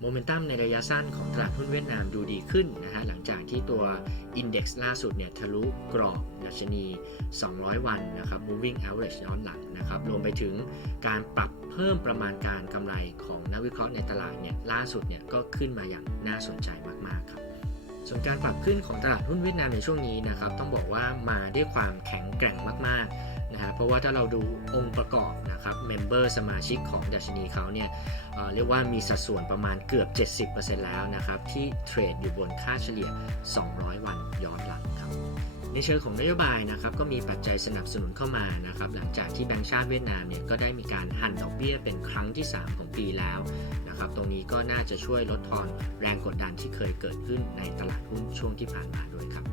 โมเมนตัมในระยะสั้นของตลาดหุ้นเวียดนามดูดีขึ้นนะฮะหลังจากที่ตัว Index ล่าสุดเนี่ยทะลุกรอบดัชนี 200 วันนะครับ moving average ย้อนหลังนะครับรวมไปถึงการปรับเพิ่มประมาณการกำไรของนักวิเคราะห์ในตลาดเนี่ยล่าสุดเนี่ยก็ขึ้นมาอย่างน่าสนใจมากๆครับส่วนการปรับขึ้นของตลาดหุ้นเวียดนามในช่วงนี้นะครับต้องบอกว่ามาด้วยความแข็งแกร่งมากๆ นะฮะเพราะว่าถ้าเราดูองค์ประกอบนะครับเมมเบอร์สมาชิกของดัชนีเขาเนี่ยเเรียกว่ามีสัดส่วนประมาณเกือบ 70%แล้วนะครับที่เทรดอยู่บนค่าเฉลี่ย 200 วันย้อนหลังครับในเชิงของนโยบายนะครับก็มีปัจจัยสนับสนุนเข้ามานะครับหลังจากที่แบงก์ชาติเวียดนามเนี่ยก็ได้มีการหั่นดอกเบี้ยเป็นครั้งที่ 3 ของปีแล้วนะครับตรงนี้ก็น่าจะช่วยลดทอนแรงกดดันที่เคยเกิดขึ้นในตลาดหุ้นช่วงที่ผ่านมาด้วยครับ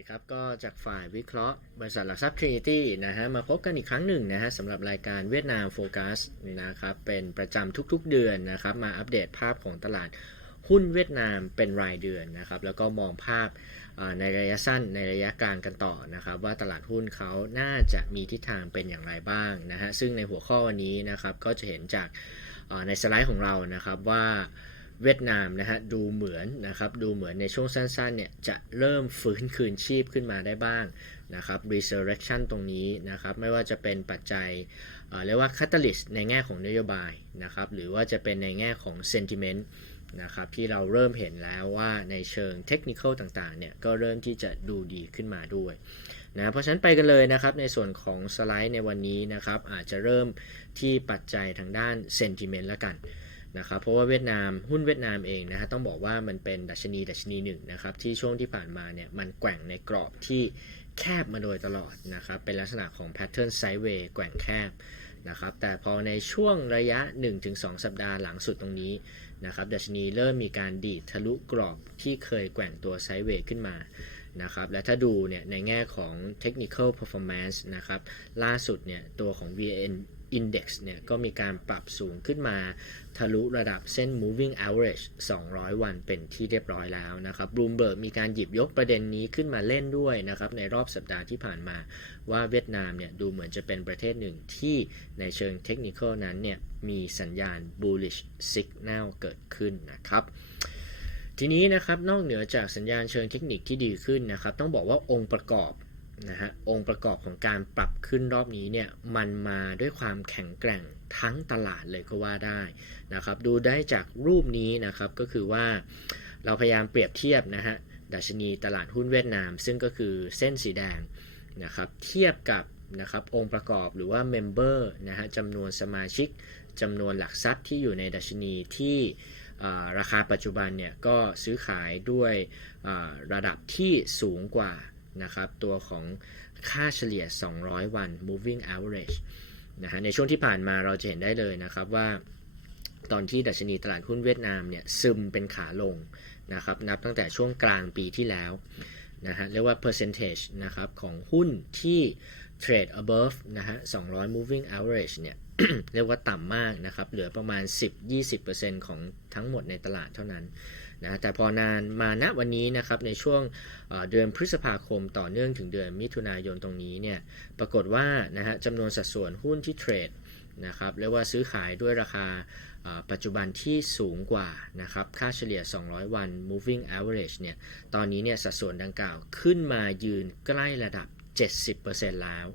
สดีครับก็จากฝ่ายวิเคราะห์บริษัทหลักทรัพย์ Trinity นะฮะมาพบกันอีกครั้งหนึ่งนะฮะสำหรับรายการเวียดนามโฟกัสนะครับเป็นประจำทุกๆเดือนนะครับมาอัปเดตภาพของตลาดหุ้นเวียดนามเป็นรายเดือนนะครับแล้วก็มองภาพในระยะสั้นในระยะกลางกันต่อนะครับว่าตลาดหุ้นเขาน่าจะมีทิศทางเป็นอย่างไรบ้างนะฮะซึ่งในหัวข้อวันนี้นะครับก็จะเห็นจากในสไลด์ของเรานะครับว่า เวียดนามนะฮะดูเหมือนนะครับดูเหมือนในช่วงสั้นๆเนี่ยจะเริ่มฟื้นคืนชีพขึ้นมาได้บ้างนะครับ resurrection ตรงนี้นะครับไม่ว่าจะเป็นปัจจัยเเรียกว่า catalyst ในแง่ของนโยบายนะครับหรือว่าจะเป็นในแง่ของ sentiment นะครับที่เราเริ่มเห็นแล้วว่าในเชิงเทคนิคต่างๆเนี่ยก็เริ่มที่จะดูดีขึ้นมาด้วยนะเพราะฉะนั้นไปกันเลยนะครับในส่วนของสไลด์ในวันนี้นะครับอาจจะเริ่มที่ปัจจัยทางด้าน sentiment ละกัน นะครับเพราะว่าเวียดนามหุ้นเวียดนามเองนะฮะต้องบอกว่ามันเป็นดัชนีดัชนีหนึ่งนะครับที่ช่วงที่ผ่านมาเนี่ยมันแกว่งในกรอบที่แคบมาโดยตลอดนะครับเป็นลักษณะของ pattern sideways แกว่งแคบนะครับแต่พอในช่วงระยะ 1-2 สัปดาห์หลังสุดตรงนี้นะครับดัชนีเริ่มมีการดีดทะลุกรอบที่เคยแกว่งตัว sideways ขึ้นมานะครับและถ้าดูเนี่ยในแง่ของ technical performance นะครับล่าสุดเนี่ยตัวของ VN Index เนี่ยก็มีการปรับสูงขึ้นมาทะลุระดับเส้น moving average 200 วันเป็นที่เรียบร้อยแล้วนะครับ Bloomberg มีการหยิบยกประเด็นนี้ขึ้นมาเล่นด้วยนะครับในรอบสัปดาห์ที่ผ่านมาว่าเวียดนามเนี่ยดูเหมือนจะเป็นประเทศหนึ่งที่ในเชิงเทคนิคนั้นเนี่ยมีสัญญาณ bullish signal เกิดขึ้นนะครับทีนี้นะครับนอกเหนือจากสัญญาณเชิงเทคนิคที่ดีขึ้นนะครับ ต้องบอกว่าองค์ประกอบ นะฮะองค์ประกอบของการปรับขึ้นรอบนี้เนี่ยมันมาด้วยความแข็งแกร่งทั้งตลาดเลยก็ว่าได้นะครับดูได้จากรูปนี้นะครับก็คือว่าเราพยายามเปรียบเทียบนะฮะดัชนีตลาดหุ้นเวียดนาม ซึ่งก็คือเส้นสีแดงนะครับเทียบกับนะครับองค์ประกอบหรือว่าเมมเบอร์นะฮะจำนวนสมาชิกจำนวนหลักทรัพย์ที่อยู่ในดัชนีที่ราคาปัจจุบันเนี่ยก็ซื้อขายด้วยระดับที่สูงกว่า นะครับตัวของค่าเฉลี่ย 200 วัน moving average นะฮะในช่วงที่ผ่านมาเราจะเห็นได้เลยนะครับว่า ตอนที่ดัชนีตลาดหุ้นเวียดนามเนี่ยซึมเป็นขาลงนะครับนับตั้งแต่ช่วงกลางปีที่แล้วนะฮะเรียกว่า percentage นะครับของหุ้นที่ trade above นะฮะ 200 moving average เนี่ยเรียกว่าต่ำมากนะครับ เหลือประมาณ 10-20%ของทั้งหมดในตลาดเท่านั้น นะแต่พอนานมาณวันนี้นะครับในช่วงเดือนพฤษภาคมต่อเนื่องถึงเดือนมิถุนายนตรงนี้เนี่ยปรากฏว่านะฮะจำนวนสัดส่วนหุ้นที่เทรดนะครับเรียกว่าซื้อขายด้วยราคาปัจจุบันที่สูงกว่านะครับค่าเฉลี่ย 200 วัน moving average เนี่ยตอนนี้เนี่ยสัดส่วนดังกล่าวขึ้นมายืนใกล้ระดับ 70%แล้ว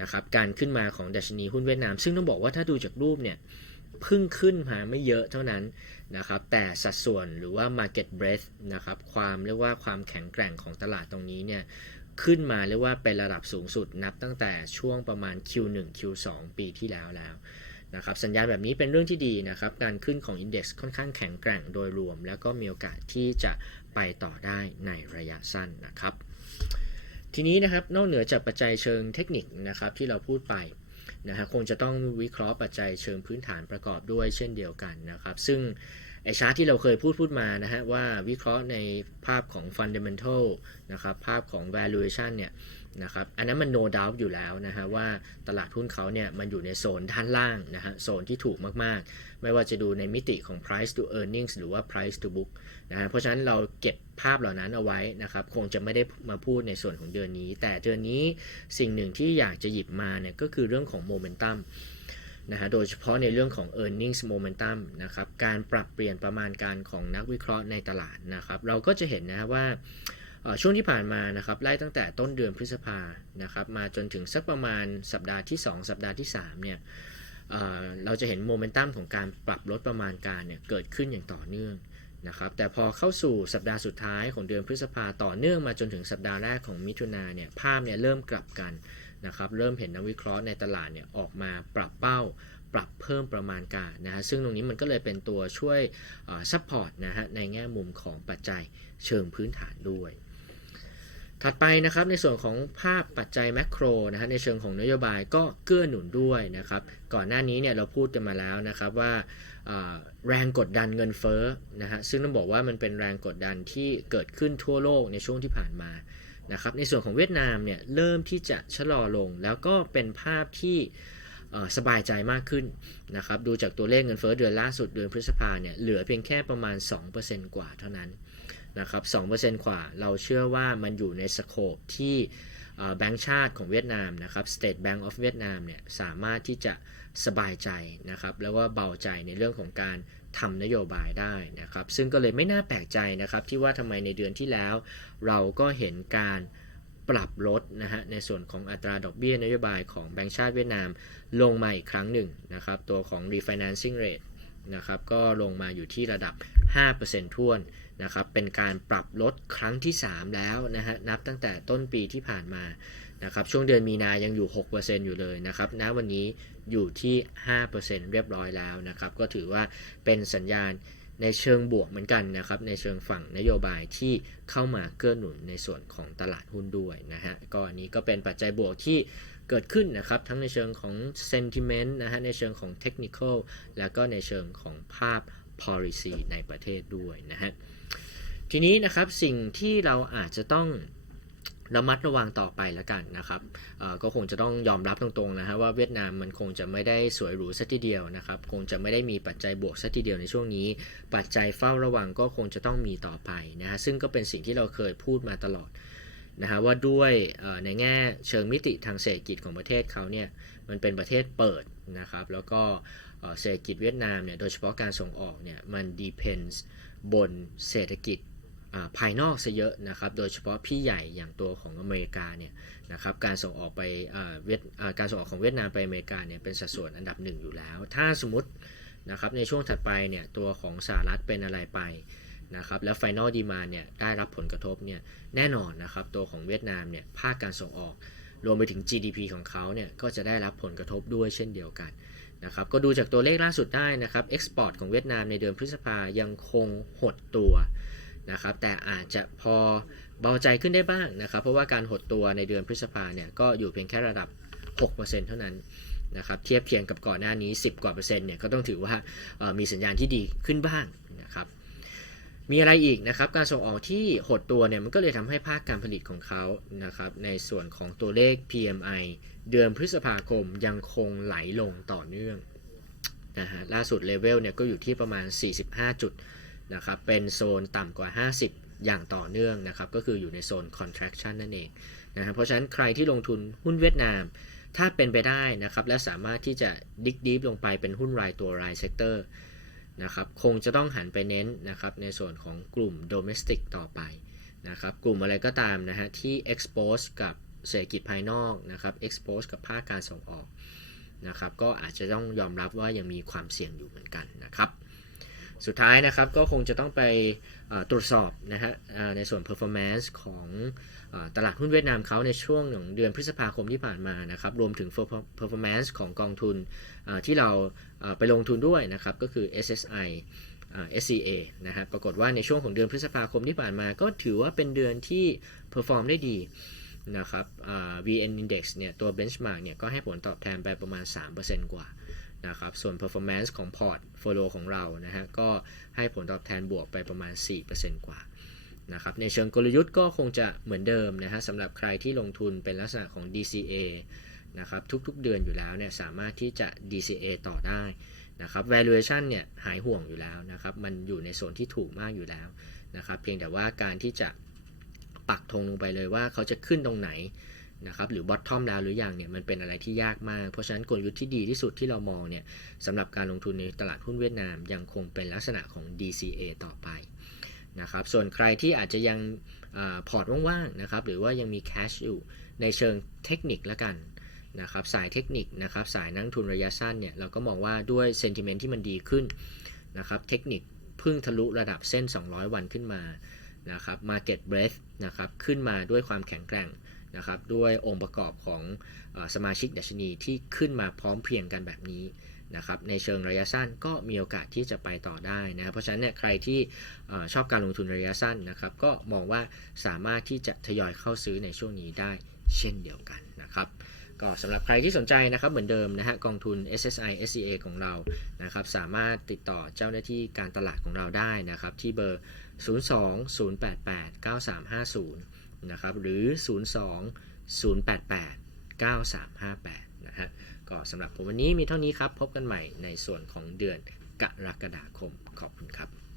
นะครับการขึ้นมาของดัชนีหุ้นเวียดนาม ซึ่งต้องบอกว่าถ้าดูจากรูปเนี่ยเพิ่งขึ้นมาไม่เยอะเท่านั้น นะครับแต่สัดส่วนหรือว่า market breadth นะครับความเรียกว่าความแข็งแกร่งของตลาดตรงนี้เนี่ยขึ้นมาเรียกว่าเป็นระดับสูงสุดนับตั้งแต่ช่วงประมาณ Q1 Q2 ปีที่แล้วแล้วนะครับสัญญาณแบบนี้เป็นเรื่องที่ดีนะครับการขึ้นของ Index ค่อนข้างแข็งแกร่งโดยรวม แล้วก็มีโอกาสที่จะไปต่อได้ในระยะสั้นนะครับ ทีนี้นะครับนอกเหนือจากปัจจัยเชิงเทคนิคนะครับที่เราพูดไป นะฮะคงจะต้องวิเคราะห์ปัจจัยเชิงพื้นฐานประกอบด้วยเช่นเดียวกันนะครับ ซึ่งไอชาร์ตที่เราเคยพูดพูดมานะฮะว่าวิเคราะห์ในภาพของ fundamental นะครับภาพของ valuation เนี่ย นะครับอันนั้นมัน no doubt อยู่แล้วนะฮะว่าตลาดหุ้นเขาเนี่ยมันอยู่ในโซนด้านล่างนะฮะโซนที่ถูกมากๆ ไม่ว่าจะดูในมิติของ price to earnings หรือว่า price to book นะฮะเพราะฉะนั้นเราเก็บภาพเหล่านั้นเอาไว้นะครับคงจะไม่ได้มาพูดในส่วนของเดือนนี้ แต่เดือนนี้สิ่งหนึ่งที่อยากจะหยิบมาเนี่ยก็คือเรื่องของโมเมนตัมนะฮะโดยเฉพาะในเรื่องของ e a r n i n g s momentum นะครับการปรับเปลี่ยนประมาณการของนักวิเคราะห์ในตลาดนะครับเราก็จะเห็นนะว่า ช่วงที่ผ่านมานะครับไล่ตั้งแต่ต้นเดือนพฤษภานะครับมาจนถึงสักประมาณสัปดาห์ที่ 2 สัปดาห์ที่3เนี่ยเราจะเห็นโมเมนตัมของการปรับลดประมาณการเนี่ยเกิดขึ้นอย่างต่อเนื่องนะครับแต่พอเข้าสู่สัปดาห์สุดท้ายของเดือนพฤษภาต่อเนื่องมาจนถึงสัปดาห์แรกของมิถุนาเนี่ยภาพเนี่ยเริ่มกลับกันนะครับเริ่มเห็นนักวิเคราะห์ในตลาดเนี่ยออกมาปรับเป้าปรับเพิ่มประมาณการนะฮะซึ่งตรงนี้มันก็เลยเป็นตัวช่วยซัพพอร์ตนะฮะในแง่มุมของปัจจัยเชิงพื้นฐานด้วย ถัดไปนะครับในส่วนของภาพปัจจัยแมกโรนะฮะในเชิงของนโยบายก็เกื้อหนุนด้วยนะครับก่อนหน้านี้เนี่ยเราพูดกันมาแล้วนะครับว่าแรงกดดันเงินเฟ้อนะฮะซึ่งต้องบอกว่ามันเป็นแรงกดดันที่เกิดขึ้นทั่วโลกในช่วงที่ผ่านมานะครับในส่วนของเวียดนามเนี่ยเริ่มที่จะชะลอลง แล้วก็เป็นภาพที่สบายใจมากขึ้นนะครับดูจากตัวเลขเงินเฟ้อเดือนล่าสุดเดือนพฤษภาเนี่ยเหลือเพียงแค่ประมาณ 2%กว่าเท่านั้น นะครับ2%กว่า เราเชื่อว่ามันอยู่ในสโคปที่แบงก์ชาติของเวียดนามนะครับ State Bank of Vietnam เนี่ยสามารถที่จะสบายใจนะครับ แล้วก็เบาใจในเรื่องของการทำนโยบายได้นะครับ ซึ่งก็เลยไม่น่าแปลกใจนะครับ ที่ว่าทำไมในเดือนที่แล้ว เราก็เห็นการปรับลดนะฮะในส่วนของอัตราดอกเบี้ยนโยบายของแบงก์ชาติเวียดนามลงมาอีกครั้งหนึ่งนะครับ ตัวของ refinancing rate นะครับก็ลงมาอยู่ที่ระดับ 5%ท่วน นะครับเป็นการปรับลดครั้งที่ 3 แล้วนะฮะนับตั้งแต่ต้นปีที่ผ่านมานะครับช่วงเดือนมีนายังอยู่ 6%อยู่เลยนะครับณวันนี้อยู่ที่ 5%เรียบร้อยแล้วนะครับก็ถือว่าเป็นสัญญาณในเชิงบวกเหมือนกันนะครับในเชิงฝั่งนโยบายที่เข้ามาเกื้อหนุนในส่วนของตลาดหุ้นด้วยนะฮะก็อันนี้ก็เป็นปัจจัยบวกที่เกิดขึ้นนะครับทั้งในเชิงของ sentiment นะฮะในเชิงของ technical แล้วก็ในเชิงของภาพ policy ในประเทศด้วยนะฮะทีนี้นะครับสิ่งที่เราอาจจะต้องระมัดระวังต่อไปแล้วกันนะครับก็คงจะต้องยอมรับตรงๆนะฮะว่าเวียดนามมันคงจะไม่ได้สวยหรูสัทีเดียวนะครับ คงจะไม่ได้มีปัจจัยบวกสัทีเดียวในช่วงนี้ ปัจจัยเฝ้าระวังก็คงจะต้องมีต่อไปนะฮะซึ่งก็เป็นสิ่งที่เราเคยพูดมาตลอดนะฮะว่าด้วยในแง่เชิงมิติทางเศรษฐกิจของประเทศเขาเนี่ยมันเป็นประเทศเปิดนะครับ แล้วก็ เศรษฐกิจเวียดนามเนี่ยโดยเฉพาะการส่งออกเนี่ยมัน depends บนเศรษฐกิจภายนอกซะเยอะนะครับโดยเฉพาะพี่ใหญ่อย่างตัวของอเมริกาเนี่ยนะครับการส่งออกไปเวียดการส่งออกของเวียดนามไปอเมริกาเนี่ยเป็นสัดส่วนอันดับหนึ่งอยู่แล้ว ถ้าสมมตินะครับในช่วงถัดไปเนี่ยตัวของสหรัฐเป็นอะไรไปนะครับแล้ว Final Demand เนี่ยได้รับผลกระทบเนี่ยแน่นอนนะครับตัวของเวียดนามเนี่ยภาคการส่งออกรวมไปถึง GDP ของเขาเนี่ยก็จะได้รับผลกระทบด้วยเช่นเดียวกัน นะครับก็ดูจากตัวเลขล่าสุดได้นะครับเอ็กซ์พอร์ตของเวียดนามในเดือนพฤษภายังคงหดตัวนะครับแต่อาจจะพอเบาใจขึ้นได้บ้างนะครับเพราะว่าการหดตัวในเดือนพฤษภาเนี่ยก็อยู่เพียงแค่ระดับ 6%เท่านั้นนะครับเทียบเคียงกับก่อนหน้านี้ 10 กว่าเปอร์เซ็นต์เนี่ยก็ต้องถือว่ามีสัญญาณที่ดีขึ้นบ้างนะครับ มีอะไรอีกนะครับ การส่งออกที่หดตัวเนี่ยมันก็เลยทำให้ภาคการผลิตของเขานะครับในส่วนของตัวเลข PMI เดือนพฤษภาคมยังคงไหลลงต่อเนื่องนะฮะล่าสุดเลเวลเนี่ยก็อยู่ที่ประมาณ 45 จุดนะครับเป็นโซนต่ำกว่า 50 อย่างต่อเนื่องนะครับก็คืออยู่ในโซน contraction นั่นเองนะครับเพราะฉะนั้นใครที่ลงทุนหุ้นเวียดนาม ถ้าเป็นไปได้นะครับและสามารถที่จะดิกดีฟลงไปเป็นหุ้นรายตัวรายเซกเตอร์ นะครับคงจะต้องหันไปเน้นนะครับในส่วนของกลุ่ม domestic ต่อไปนะครับกลุ่มอะไรก็ตามนะฮะที่ expose กับเศรษฐกิจภายนอกนะครับ expose กับภาคการส่งออกนะครับก็อาจจะต้องยอมรับว่ายังมีความเสี่ยงอยู่เหมือนกันนะครับ สุดท้ายนะครับก็คงจะต้องไปตรวจสอบนะฮะในส่วน performance ของตลาดหุ้นเวียดนามเขาในช่วงของเดือนพฤษภาคมที่ผ่านมานะครับรวมถึง performance ของกองทุนที่เราไปลงทุนด้วยนะครับก็คือ SSI SCA นะฮะปรากฏว่าในช่วงของเดือนพฤษภาคมที่ผ่านมา ก็ถือว่าเป็นเดือนที่ perform ได้ดีนะครับ VN Index เนี่ยตัว benchmark เนี่ยก็ให้ผลตอบแทนไปประมาณ 3%กว่า นะครับส่วน performance ของพอร์ตโฟลิโอของเรานะฮะก็ให้ผลตอบแทนบวกไปประมาณ 4%กว่านะครับในเชิงกลยุทธ์ก็คงจะเหมือนเดิมนะฮะสำหรับใครที่ลงทุนเป็นลักษณะของ DCA นะครับทุกๆเดือนอยู่แล้วเนี่ยสามารถที่จะ DCA ต่อได้นะครับ valuation เนี่ยหายห่วงอยู่แล้วนะครับมันอยู่ในโซนที่ถูกมากอยู่แล้วนะครับเพียงแต่ว่าการที่จะปักธงลงไปเลยว่าเขาจะขึ้นตรงไหน นะครับหรือ bottom แล้วหรือยังเนี่ยมันเป็นอะไรที่ยากมาก เพราะฉะนั้นกลยุทธ์ที่ดีที่สุดที่เรามองเนี่ยสำหรับการลงทุนในตลาดหุ้นเวียดนามยังคงเป็นลักษณะของ DCA ต่อไปนะครับส่วนใครที่อาจจะยังอพอร์ตว่างๆนะครับหรือว่ายังมี cash อยู่ในเชิงเทคนิคละกันนะครับสายเทคนิคนะครับสายนักทุนระยะสั้นเนี่ยเราก็มองว่าด้วย sentiment ที่มันดีขึ้นนะครับเทคนิคพึ่งทะลุระดับเส้น 200 วันขึ้นมานะครับ market breadth นะครับขึ้นมาด้วยความแข็งแกร่ง นะครับด้วยองค์ประกอบของสมาชิกดัชนีที่ขึ้นมาพร้อมเพรียงกันแบบนี้นะครับในเชิงระยะสั้นก็มีโอกาสที่จะไปต่อได้นะเพราะฉะนั้นเนี่ยใครที่ชอบการลงทุนระยะสั้นนะครับก็มองว่าสามารถที่จะทยอยเข้าซื้อในช่วงนี้ได้เช่นเดียวกันนะครับก็สำหรับใครที่สนใจนะครับเหมือนเดิมนะฮะกองทุน SSI SCA ของเรานะครับสามารถติดต่อเจ้าหน้าที่การตลาดของเราได้นะครับที่เบอร์ 02-088-9350 นะครับหรือ 02-088-9358 นะฮะก็สำหรับผมวันนี้มีเท่านี้ครับ พบกันใหม่ในส่วนของเดือนกรกฎาคมขอบคุณครับ